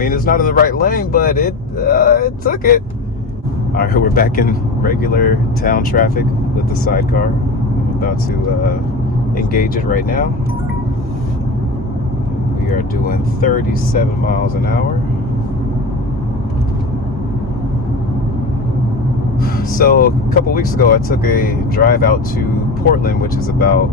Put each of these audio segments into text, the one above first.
mean, it's not in the right lane, but it took it. All right, we're back in regular town traffic with the sidecar. I'm about to engage it right now. We are doing 37 miles an hour. So a couple weeks ago, I took a drive out to Portland, which is about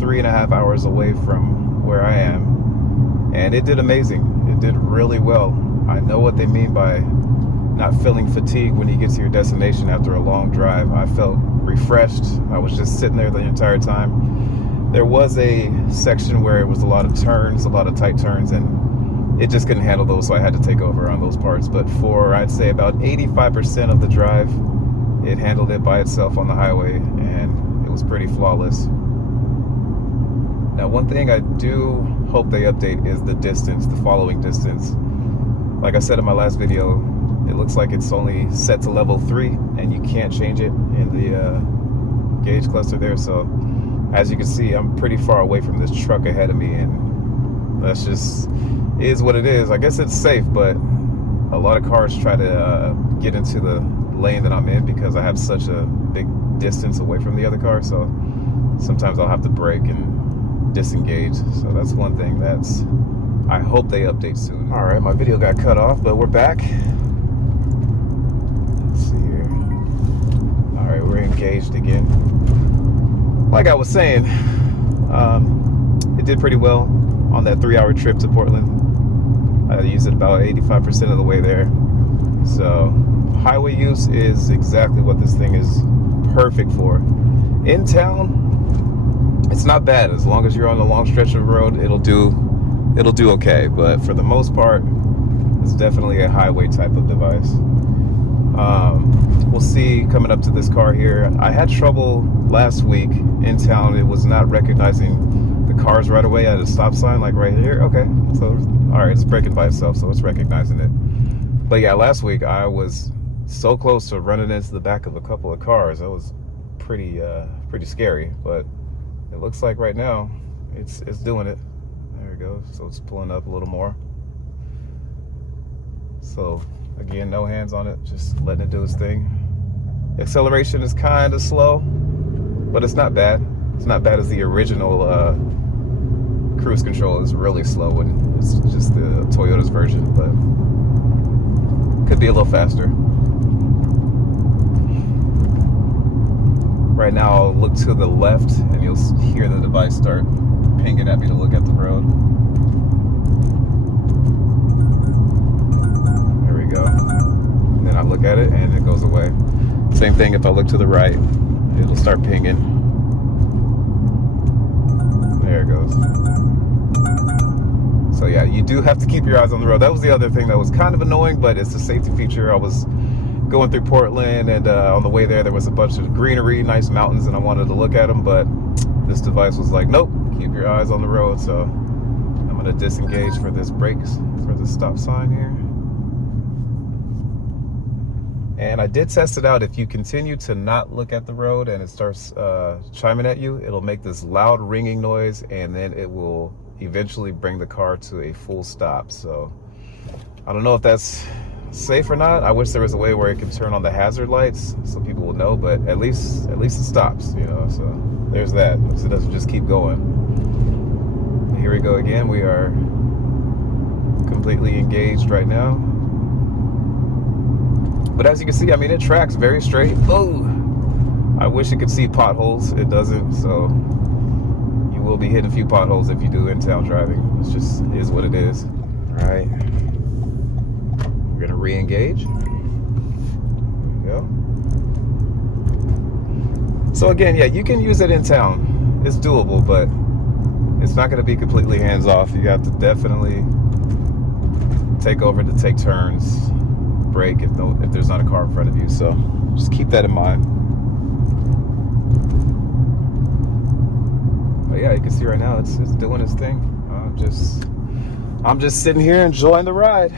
3.5 hours away from where I am. And it did amazing. It did really well. I know what they mean by not feeling fatigued when you get to your destination after a long drive. I felt refreshed. I was just sitting there the entire time. There was a section where it was a lot of turns, a lot of tight turns, and it just couldn't handle those, so I had to take over on those parts. But for, I'd say, about 85% of the drive, it handled it by itself on the highway, and it was pretty flawless. Now, one thing I do hope they update is the distance, the following distance. Like I said in my last video, it looks like it's only set to level 3, and you can't change it in the gauge cluster there. So, as you can see, I'm pretty far away from this truck ahead of me, and that's just is what it is. I guess it's safe, but a lot of cars try to get into the lane that I'm in because I have such a big distance away from the other car. So sometimes I'll have to brake and disengage. So that's one thing I hope they update soon. All right, my video got cut off, but we're back. Let's see here. All right, we're engaged again. Like I was saying, it did pretty well on that 3-hour trip to Portland. I used it about 85% of the way there. So highway use is exactly what this thing is perfect for. In town, it's not bad. As long as you're on a long stretch of road, it'll do okay. But for the most part, it's definitely a highway type of device. We'll see coming up to this car here. I had trouble last week in town. It was not recognizing the cars right away at a stop sign, like right here. Okay, so all right, it's braking by itself, so it's recognizing it. But yeah, last week I was so close to running into the back of a couple of cars. That was pretty scary. But it looks like right now it's doing it. There we go. So it's pulling up a little more. So again, no hands on it, just letting it do its thing. Acceleration is kind of slow, but it's not bad. It's not bad as the original cruise control is really slow, and it's just the Toyota's version, but could be a little faster. Right now, I'll look to the left, and you'll hear the device start pinging at me to look at the road. There we go. And then I look at it, and it goes away. Same thing if I look to the right, it'll start pinging. There it goes. So yeah, you do have to keep your eyes on the road. That was the other thing that was kind of annoying, but it's a safety feature. I was going through Portland, and on the way there was a bunch of greenery, nice mountains, and I wanted to look at them, but this device was like, nope, keep your eyes on the road. So I'm going to disengage for this brakes, for the stop sign here. And I did test it out. If you continue to not look at the road and it starts chiming at you, it'll make this loud ringing noise, and then it will eventually bring the car to a full stop. So I don't know if that's safe or not. I wish there was a way where it can turn on the hazard lights so people will know, but at least it stops, you know. So there's that, so it doesn't just keep going. Here we go again. We are completely engaged right now. But as you can see, I mean, it tracks very straight. Oh, I wish it could see potholes. It doesn't, so you will be hitting a few potholes if you do in-town driving. It just is what it is. All right, we're gonna re-engage. There we go. So again, yeah, you can use it in town. It's doable, but it's not gonna be completely hands-off. You have to definitely take over to take turns, brake if there's not a car in front of you. So just keep that in mind. But yeah, you can see right now it's doing its thing. I'm just sitting here enjoying the ride.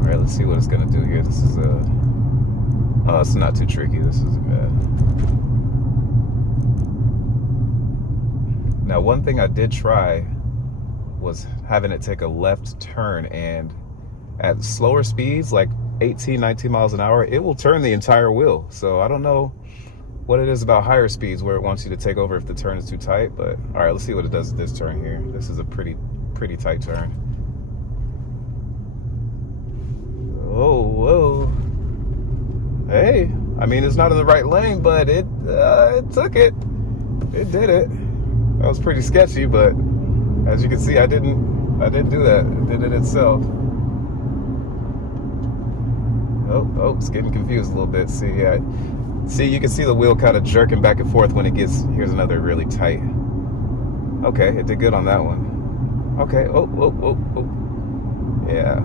All right, let's see what it's gonna do here. This is a Oh, it's not too tricky. This isn't bad. Now, one thing I did try was having it take a left turn, and at slower speeds, like 18, 19 miles an hour, it will turn the entire wheel. So I don't know what it is about higher speeds where it wants you to take over if the turn is too tight, but all right, let's see what it does at this turn here. This is a pretty tight turn. Oh, whoa. Hey, I mean, it's not in the right lane, but it took it. It did it. That was pretty sketchy, but as you can see, I didn't do that. It did it itself. Oh, it's getting confused a little bit. See, yeah. See, you can see the wheel kind of jerking back and forth when it gets, here's another really tight. Okay, it did good on that one. Okay, oh. Yeah.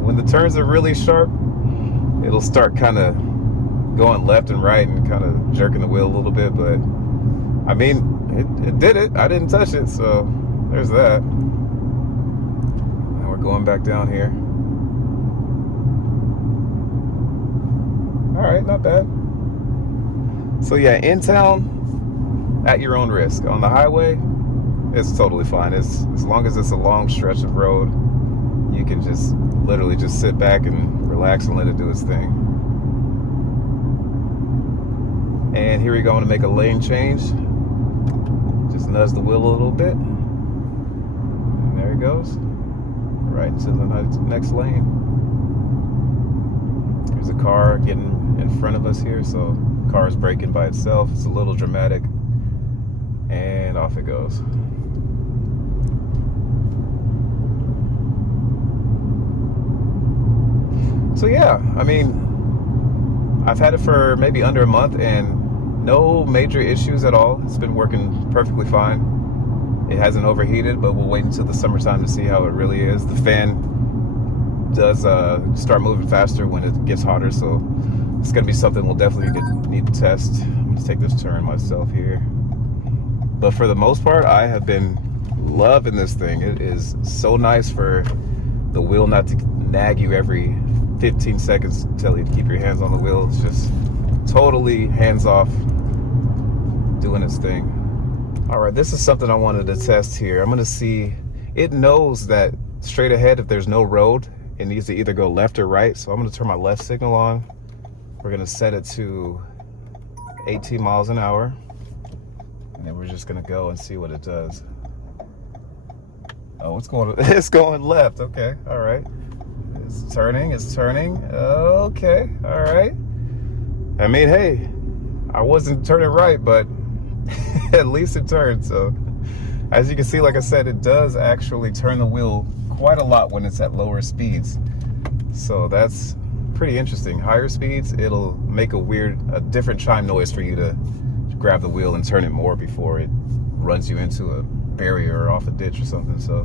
When the turns are really sharp, it'll start kind of going left and right and kind of jerking the wheel a little bit, but I mean, it did it. I didn't touch it, so there's that. Now we're going back down here. All right, not bad. So yeah, in town, at your own risk. On the highway, it's totally fine. As long as it's a long stretch of road, you can just literally just sit back and relax and let it do its thing. And here we go to make a lane change. Just nudge the wheel a little bit. And there it goes. Right into the next lane. There's a car getting in front of us here, so the car is braking by itself. It's a little dramatic. And off it goes. So yeah, I mean, I've had it for maybe under a month and no major issues at all. It's been working perfectly fine. It hasn't overheated, but we'll wait until the summertime to see how it really is. The fan does start moving faster when it gets hotter, so it's going to be something we'll definitely need to test. I'm going to take this turn myself here. But for the most part, I have been loving this thing. It is so nice for the wheel not to nag you every 15 seconds, tell you to keep your hands on the wheel. It's just totally hands off, doing its thing. All right, this is something I wanted to test here. I'm going to see, it knows that straight ahead, if there's no road, it needs to either go left or right. So I'm going to turn my left signal on. We're going to set it to 18 miles an hour. And then we're just going to go and see what it does. Oh, it's going left. Okay, all right. It's turning. Okay, all right. I mean, hey, I wasn't turning right, but at least it turned. So as you can see, like I said, it does actually turn the wheel quite a lot when it's at lower speeds. So that's pretty interesting. Higher speeds, it'll make a different chime noise for you to grab the wheel and turn it more before it runs you into a barrier or off a ditch or something. So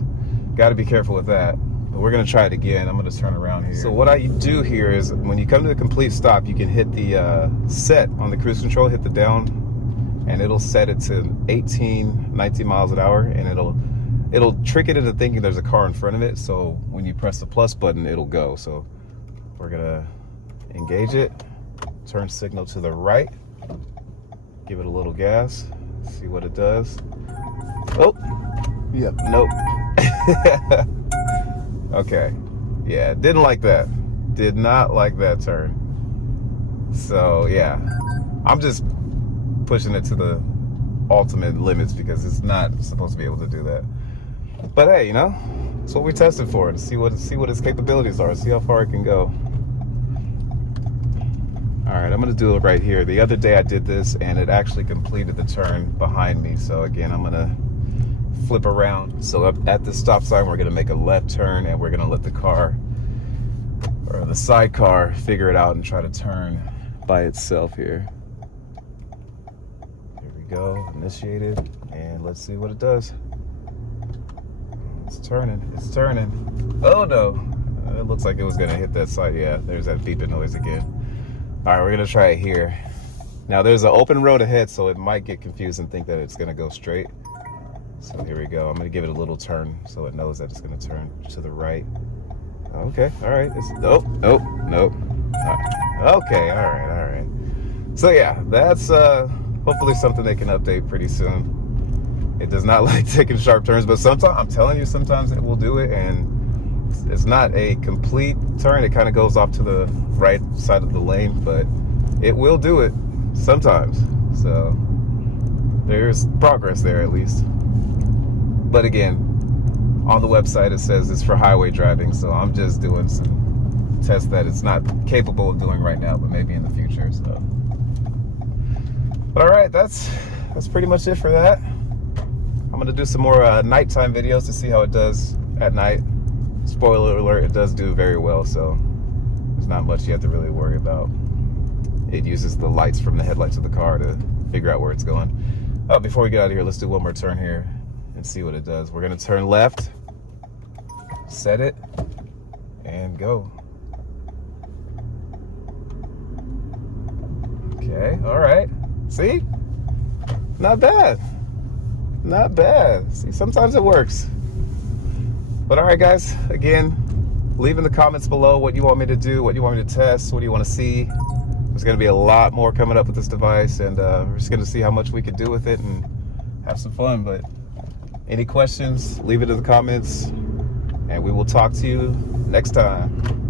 got to be careful with that. But we're going to try it again. I'm going to turn around here. So what I do here is when you come to a complete stop, you can hit the set on the cruise control, hit the down, and it'll set it to 18, 19 miles an hour, and it'll trick it into thinking there's a car in front of it. So when you press the plus button, it'll go. So we're going to engage it, turn signal to the right, give it a little gas, see what it does. Oh, yep, nope. Okay, yeah, didn't like that. Did not like that turn. So yeah, I'm just pushing it to the ultimate limits because it's not supposed to be able to do that. But hey, you know, that's what we tested for, to see what its capabilities are, see how far it can go. All right, I'm gonna do it right here. The other day I did this and it actually completed the turn behind me. So again, I'm gonna flip around. So at this stop sign, we're gonna make a left turn and we're gonna let the car, or the sidecar, figure it out and try to turn by itself here. Here we go, initiated, and let's see what it does. It's turning. Oh no, it looks like it was gonna hit that side. Yeah, there's that beeping noise again. All right, we're gonna try it here. Now there's an open road ahead, so it might get confused and think that it's gonna go straight. So here we go. I'm gonna give it a little turn so it knows that it's gonna turn to the right. Okay, all right. Nope. Okay, all right. So yeah, that's hopefully something they can update pretty soon. It does not like taking sharp turns, but sometimes, I'm telling you, sometimes it will do it, and it's not a complete turn. It kind of goes off to the right side of the lane, but it will do it sometimes. So there's progress there at least. But again, on the website it says it's for highway driving, so I'm just doing some tests that it's not capable of doing right now, but maybe in the future. So, but all right, that's pretty much it for that. I'm gonna do some more nighttime videos to see how it does at night. Spoiler alert, it does do very well, so there's not much you have to really worry about. It uses the lights from the headlights of the car to figure out where it's going. Oh, before we get out of here, let's do one more turn here and see what it does. We're gonna turn left, set it, and go. Okay, all right. See? Not bad. Not bad. See, sometimes it works. But all right, guys, again, leave in the comments below what you want me to do, what you want me to test, what do you want to see. There's going to be a lot more coming up with this device, and we're just going to see how much we can do with it and have some fun. But any questions, leave it in the comments, and we will talk to you next time.